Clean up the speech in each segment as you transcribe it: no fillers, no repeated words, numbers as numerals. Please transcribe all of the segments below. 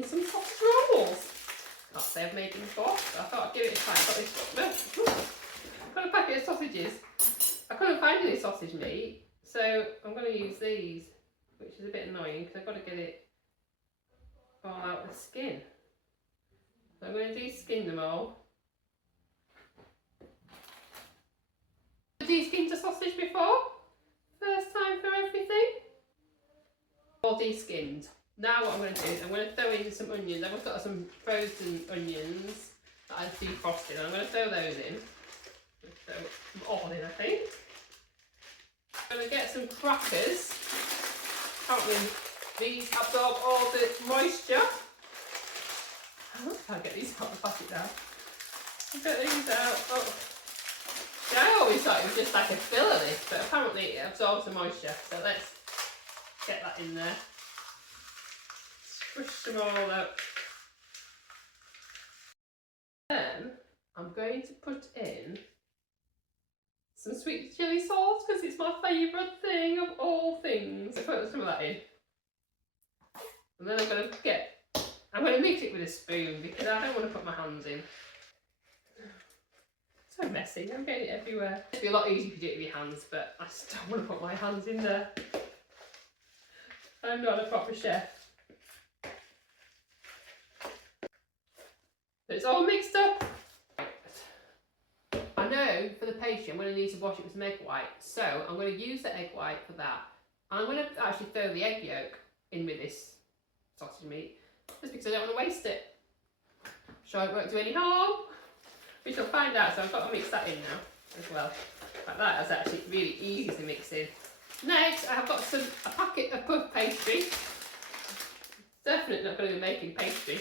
making some sausage rolls. Can't say I've made them before, but I thought I'd give it a try. I've got a packet of sausages. I couldn't find any sausage meat, so I'm going to use these, which is a bit annoying because I've got to get it all out the skin. So I'm going to de-skin them all. De-skinned a sausage before? First time for everything? All de-skinned. Now what I'm going to do is I'm going to throw in some onions. I've got some frozen onions that I've defrosted. I'm going to throw those in. Throw them all in, I think. I'm going to get some crackers. Apparently these absorb all the moisture. I'll get these out of the packet now. I'll get these out. Oh. Yeah, I always thought it was just like a filler this, but apparently it absorbs the moisture. So let's get that in there. Squish them all out. Then I'm going to put in some sweet chilli sauce because it's my favourite thing of all things. I put some of that in. And then I'm going to mix it with a spoon because I don't want to put my hands in. So messy, I'm getting it everywhere. It'd be a lot easier if you do it with your hands, but I just don't want to put my hands in there. I'm not a proper chef. So it's all mixed up. I know for the pastry I'm going to need to wash it with some egg white, so I'm going to use the egg white for that. And I'm going to actually throw the egg yolk in with this sausage meat, just because I don't want to waste it. Sure it won't do any harm. We shall find out, so I've got to mix that in now as well. Like that is actually really easy to mix in. Next, I've got a packet of puff pastry. Definitely not going to be making pastry.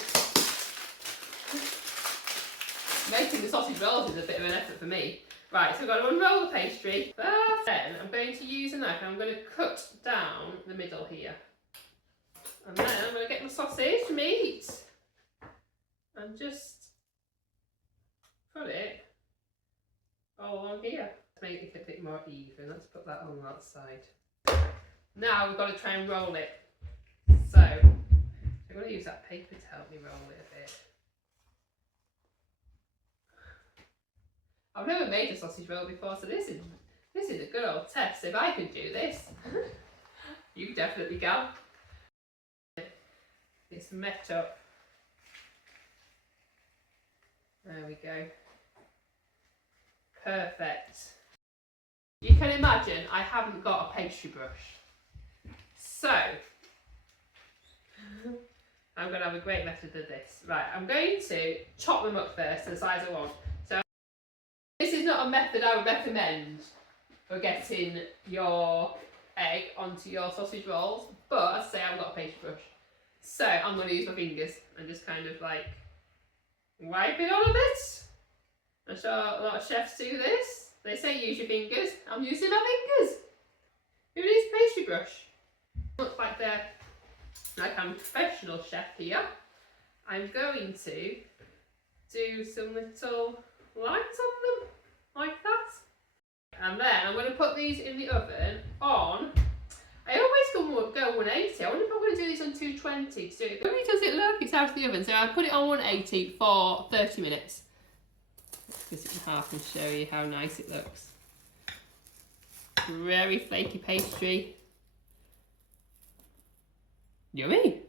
Making the sausage rolls is a bit of an effort for me. Right, so I've got to unroll the pastry. First, then I'm going to use a knife and I'm going to cut down the middle here. And then I'm going to get my sausage meat and just put it all along here. To make it a bit more even, let's put that on that side. Now we've got to try and roll it. So I'm going to use that paper to help me roll it a bit. I've never made a sausage roll before, so this is a good old test. If I can do this, you definitely can. It's met up. There we go. Perfect. You can imagine I haven't got a pastry brush. So, I'm going to have a great method of this. Right, I'm going to chop them up first to the size I want. So, this is not a method I would recommend for getting your egg onto your sausage rolls, but as I say, I haven't got a pastry brush. So, I'm going to use my fingers and just kind of like wipe it on a bit. I'm sure a lot of chefs do this. They say use your fingers. I'm using my fingers. Who needs a pastry brush? Looks like I'm a professional chef here. I'm going to do some little lines on them, like that. And then I'm going to put these in the oven on, I always go 180. I wonder if I'm going to do these on 220 to do it. Really does it look? It's out of the oven. So I put it on 180 for 30 minutes. Let's cut it in half and show you how nice it looks. Very flaky pastry. Yummy.